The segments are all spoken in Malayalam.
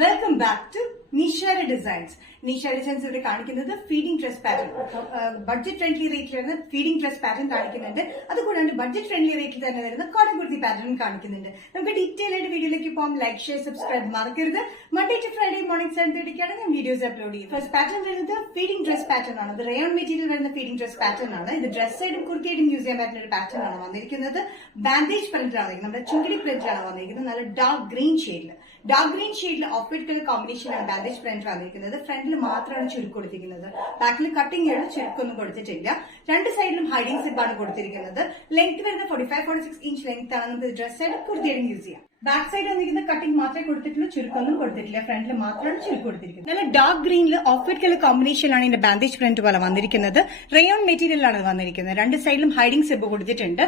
Welcome back to Nishara designs. Nishara designs ഇവിടെ കാണിക്കുന്നത് feeding dress pattern. Budget friendly റേറ്റിൽ വരുന്ന ഫീഡിംഗ് ഡ്രസ് പാറ്റേൺ കാണിക്കുന്നുണ്ട്. അതുകൂടാണ്ട് ബഡ്ജറ്റ് ഫ്രണ്ട്ലി റേറ്റിൽ തന്നെ വരുന്ന കോട്ടൺ കുർത്തി പാറ്റേൺ കാണിക്കുന്നുണ്ട്. നമുക്ക് ഡീറ്റെയിൽ ആയിട്ട് വീഡിയോയിലേക്ക് പോകാം. ലൈക്ക്, ഷെയർ, സബ്സ്ക്രൈബ് മറക്കരുത്. മൺഡേ ടു ഫ്രൈഡേ മോർണിംഗ് 7:30 ഞാൻ വീഡിയോസ് അപ്ലോഡ് ചെയ്യും. ഫസ്റ്റ് പാറ്റേൺ വരുന്നത് ഫീഡിംഗ് ഡ്രസ് പാറ്റേൺ ആണ്. ഇത് റയോൺ മെറ്റീരിയൽ വരുന്ന ഫീഡിംഗ് ഡ്രസ് പാറ്റേൺ ആണ്. ഇത് ഡ്രസ് സൈഡും കുർത്തിയായിട്ടും യൂസ് ചെയ്യാൻ പറ്റുന്ന ഒരു പാറ്റേൺ ആണ് വന്നിരിക്കുന്നത്. ബാൻഡേജ് പ്രിന്റ് ആണ്, നമ്മുടെ ചുങ്കിടി പ്രിന്റ് ആണ് വന്നിരിക്കുന്നത്. നല്ല ഡാർക്ക് ഗ്രീൻ ഷെയ്ഡിൽ ഓഫ് വൈറ്റ് കളർ കോമ്പിനേഷനാണ് ബാൻഡേജ് പ്രിന്റ് വന്നിരിക്കുന്നത്. ഫ്രണ്ടിൽ മാത്രമാണ് ചുരുക്ക് കൊടുത്തിരിക്കുന്നത്. ബാക്കിൽ കട്ടിംഗ് ആണ്, ചുരുക്കൊന്നും കൊടുത്തിട്ടില്ല. രണ്ട് സൈഡിലും ഹൈഡിംഗ് സിപ്പ് ആണ് കൊടുത്തിരിക്കുന്നത്. ലെങ്ത് വരുന്ന 45-46 ഇഞ്ച് ലെങ്ത് ആണ്. നമുക്ക് ഡ്രസ് സൈഡ് കുർത്തിയായിട്ടും യൂസ് ചെയ്യാം. ബാക്ക് സൈഡ് വന്നിരിക്കുന്ന കട്ടിംഗ് മാത്രമേ കൊടുത്തിട്ടുള്ളൂ, ചുരുക്കൊന്നും കൊടുത്തിട്ടില്ല. ഫ്രണ്ടിൽ മാത്രമാണ് ചുരുക്ക് കൊടുത്തിരിക്കുന്നത്. നല്ല ഡാർക്ക് ഗ്രീനിൽ ഓഫ് വൈറ്റ് കളർ കോമ്പിനേഷനാണ് ഇതിന്റെ ബാൻഡേജ് പ്രിന്റ് പോലെ വന്നിരിക്കുന്നത്. റയോൺ മെറ്റീരിയലാണ് വന്നിരിക്കുന്നത്. രണ്ട് സൈഡിലും ഹൈഡിംഗ് സിപ്പ് കൊടുത്തിട്ടുണ്ട്.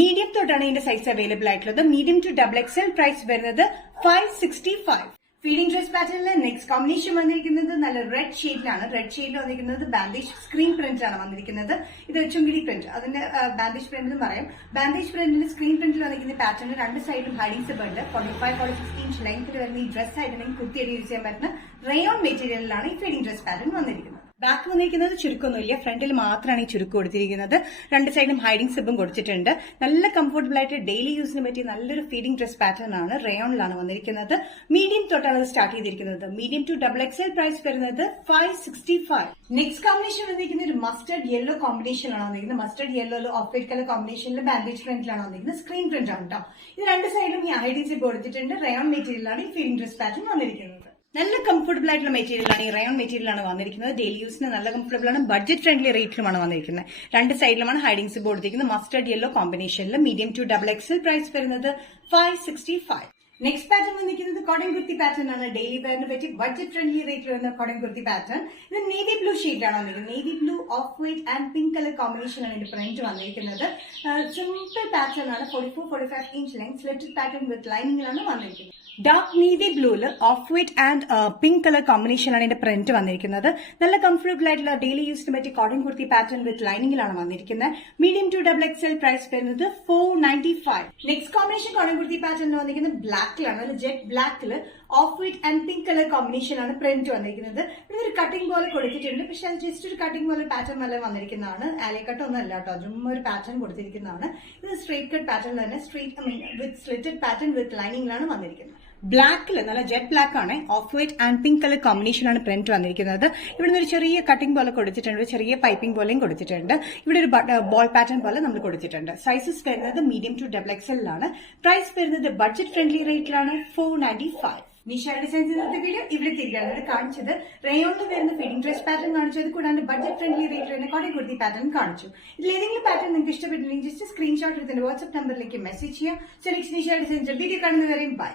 മീഡിയം തൊട്ടാണ് ഇതിന്റെ സൈസ് അവൈലബിൾ ആയിട്ടുള്ളത്. മീഡിയം ടു XXL പ്രൈസ് വരുന്നത് 565. ഫീഡിംഗ് ഡ്രസ് പാറ്റേണിലെ നെക്സ്റ്റ് കോമ്പിനേഷൻ വന്നിരിക്കുന്നത് നല്ല റെഡ് ഷെയ്ഡിലാണ്. റെഡ് ഷെയ്ഡിൽ വന്നിരിക്കുന്നത് ബാൻഡേജ് സ്ക്രീൻ പ്രിന്റ് ആണ് വന്നിരിക്കുന്നത്. ഇത് ചുങ്കിടി പ്രിന്റ്, അതിന്റെ ബാൻഡേജ് പ്രിന്റ് എന്ന് പറയും. ബാൻഡേജ് പ്രിന്റിന് സ്ക്രീൻ പ്രിന്റിൽ വന്നിരിക്കുന്ന പാറ്റേണിൽ രണ്ട് സൈഡിലും ഹൈഡിംഗ് സിപ്പ് ഉണ്ട്. 45-46 ഇഞ്ച് ലെങ്ത്തിൽ വരുന്ന ഈ ഡ്രസ് ആയിട്ടുണ്ടെങ്കിൽ കുത്തിയായിട്ട് യൂസ് ചെയ്യാൻ പറ്റുന്ന റയോൺ മെറ്റീരിയലിലാണ് ഈ ഫീഡിംഗ് ഡ്രസ് പാറ്റേൺ വന്നിരിക്കുന്നത്. ബാക്ക് വന്നിരിക്കുന്നത് ചുരുക്കൊന്നുമില്ല, ഫ്രണ്ടിൽ മാത്രമാണ് ഈ ചുരുക്ക് കൊടുത്തിരിക്കുന്നത്. രണ്ട് സൈഡിലും ഹൈഡിംഗ് സിബും കൊടുത്തിട്ടുണ്ട്. നല്ല കംഫർട്ടബിൾ ആയിട്ട് ഡെയിലി യൂസിന് പറ്റിയ നല്ലൊരു ഫീഡിംഗ് ഡ്രസ് പാറ്റേൺ ആണ്. റയോണിലാണ് വന്നിരിക്കുന്നത്. മീഡിയം തൊട്ടാണ് അത് സ്റ്റാർട്ട് ചെയ്തിരിക്കുന്നത്. മീഡിയം ടു XXL പ്രൈസ് വരുന്നത് 565. നെക്സ്റ്റ് കോമ്പിനേഷൻ വന്നിരിക്കുന്ന ഒരു മസ്റ്റർഡ് യെല്ലോ കോമ്പിനേഷൻ ആണ് വന്നിരിക്കുന്നത്. Mustard yellow off white colour കോമ്പിനേഷനിൽ ബാൻഡേജ് പ്രിന്റിലാണ് വന്നിരിക്കുന്നത്. സ്ക്രീൻ പ്രിന്റ് ആണ് കേട്ടോ. ഇത് രണ്ട് സൈഡിലും ഈ ഹൈഡിംഗ് സിബ് കൊടുത്തിട്ടുണ്ട്. റയോൺ മെറ്റീരിയലാണ് ഈ ഫീഡിംഗ് ഡ്രസ് പാറ്റേൺ വന്നിരിക്കുന്നത്. നല്ല കംഫർട്ടബിൾ ആയിട്ടുള്ള മെറ്റീരിയലാണ്. ഈ റയോൺ മെറ്റീരിയലാണ് വന്നിരിക്കുന്നത്. ഡെയിലി യൂസിന് നല്ല കംഫർട്ടബിൾ ആണ്. ബഡ്ജറ്റ് ഫ്രണ്ട്ലി റേറ്റിലുമാണ് വന്നിരിക്കുന്നത്. രണ്ട് സൈഡിലുമാണ് ഹൈഡിംഗ് സിബ് കൊടുത്തിരിക്കുന്നത്. മസ്റ്റർഡ് യെല്ലോ കോമ്പിനേഷനിൽ മീഡിയം ടു XXL പ്രൈസ് വരുന്നത് 565. നെക്സ്റ്റ് പാറ്റേൺ വന്നിരിക്കുന്നത് കോട്ടൺ കുർത്തി പാറ്റേൺ ആണ്. ഡെയിലി വെയറിന് പറ്റി ബഡ്ജറ്റ് ഫ്രണ്ട്ലി റേറ്റിൽ വരുന്ന കോട്ടൺ കുർത്തി പാറ്റേൺ. ഇത് നേവി ബ്ലൂ ഷെയ്ഡാണ് വന്നിരിക്കുന്നത്. Navy blue, off white and pink colour combination ആണ് ഇതിന്റെ പ്രിന്റ് വന്നിരിക്കുന്നത്. സിമ്പിൾ പാറ്റേൺ ആണ്. 44-45 inch length slitted pattern with ലൈനിങ്ങിലാണ് വന്നിരിക്കുന്നത്. ഡാർക്ക് നേവി ബ്ലൂല് off white and pink colour combination ആണ് ഇതിന്റെ പ്രിന്റ് വന്നിരിക്കുന്നത്. നല്ല കംഫർട്ടബിൾ ആയിട്ടുള്ള ഡെയിലി യൂസിന് പറ്റി കോട്ടൺ കുർത്തി പാറ്റേൺ വിത്ത് ലൈനിങ്ങിലാണ് വന്നിരിക്കുന്നത്. മീഡിയം ടു XXL പ്രൈസ് വരുന്നത് 495. Next combination cotton kurti pattern വന്നിരിക്കുന്നത് ബ്ലാക്കിലാണ്. ജെറ്റ് ബ്ലാക്കില് off white and pink colour combination ആണ് പ്രിന്റ് വന്നിരിക്കുന്നത്. ഇതൊരു കട്ടിംഗ് പോലെ കൊടുത്തിട്ടുണ്ട്. പക്ഷെ അത് ജസ്റ്റ് ഒരു കട്ടിംഗ് പോലെ പാറ്റേൺ പോലെ വന്നിരിക്കുന്നതാണ്. ആലേ കട്ട് ഒന്നും അല്ല കേട്ടോ, ചുമ്മാ ഒരു പാറ്റേൺ കൊടുത്തിരിക്കുന്നതാണ്. ഇത് സ്ട്രേറ്റ് കട്ട് പാറ്റേൺ തന്നെ, വിത്ത് സ്ലിറ്റഡ് പാറ്റേൺ വിത്ത് ലൈനിങ്ങിലാണ് വന്നിരിക്കുന്നത്. ബ്ലാക്കില് നല്ല ജെറ്റ് ബ്ലാക്ക് ആണ്. Of white and pink colour combination ആണ് പ്രിന്റ് വന്നിരിക്കുന്നത്. ഇവിടെ ഒരു ചെറിയ കട്ടിംഗ് പോലെ കൊടുത്തിട്ടുണ്ട്, ചെറിയ പൈപ്പിംഗ് പോലെയും കൊടുത്തിട്ടുണ്ട്. ഇവിടെ ഒരു ബോൾ പാറ്റേൺ പോലെ നമ്മൾ കൊടുത്തിട്ടുണ്ട്. സൈസസ് വരുന്നത് മീഡിയം ടു XXL ആണ്. പ്രൈസ് വരുന്നത് ബഡ്ജറ്റ് ഫ്രണ്ട്ലി റേറ്റിലാണ് 495. നിഷാര ഡിസൈൻസ് വീഡിയോ ഇവിടെ തിരികെ കാണിച്ചത് റയോണിൽ വരുന്ന ഫീഡിംഗ് ഡ്രസ് പാറ്റേൺ കാണിച്ചത്, കൂടാണ്ട് ബഡ്ജറ്റ് ഫ്രണ്ട്ലി റേറ്റിൽ വരുന്ന കോട്ടൺ കുർത്തി പാറ്റേൺ കാണിച്ചു. ഇതിൽ ഏതെങ്കിലും പാറ്റേൺ നിങ്ങൾക്ക് ഇഷ്ടപ്പെട്ടില്ലെങ്കിൽ ജസ്റ്റ് സ്ക്രീൻഷോട്ട് എടുത്തിന്റെ വാട്സ്ആപ്പ് നമ്പറിലേക്ക് മെസ്സേജ് ചെയ്യാം. നിഷാര ഡിസൈൻസ് വീഡിയോ കാണുന്നവരെയും ബൈ.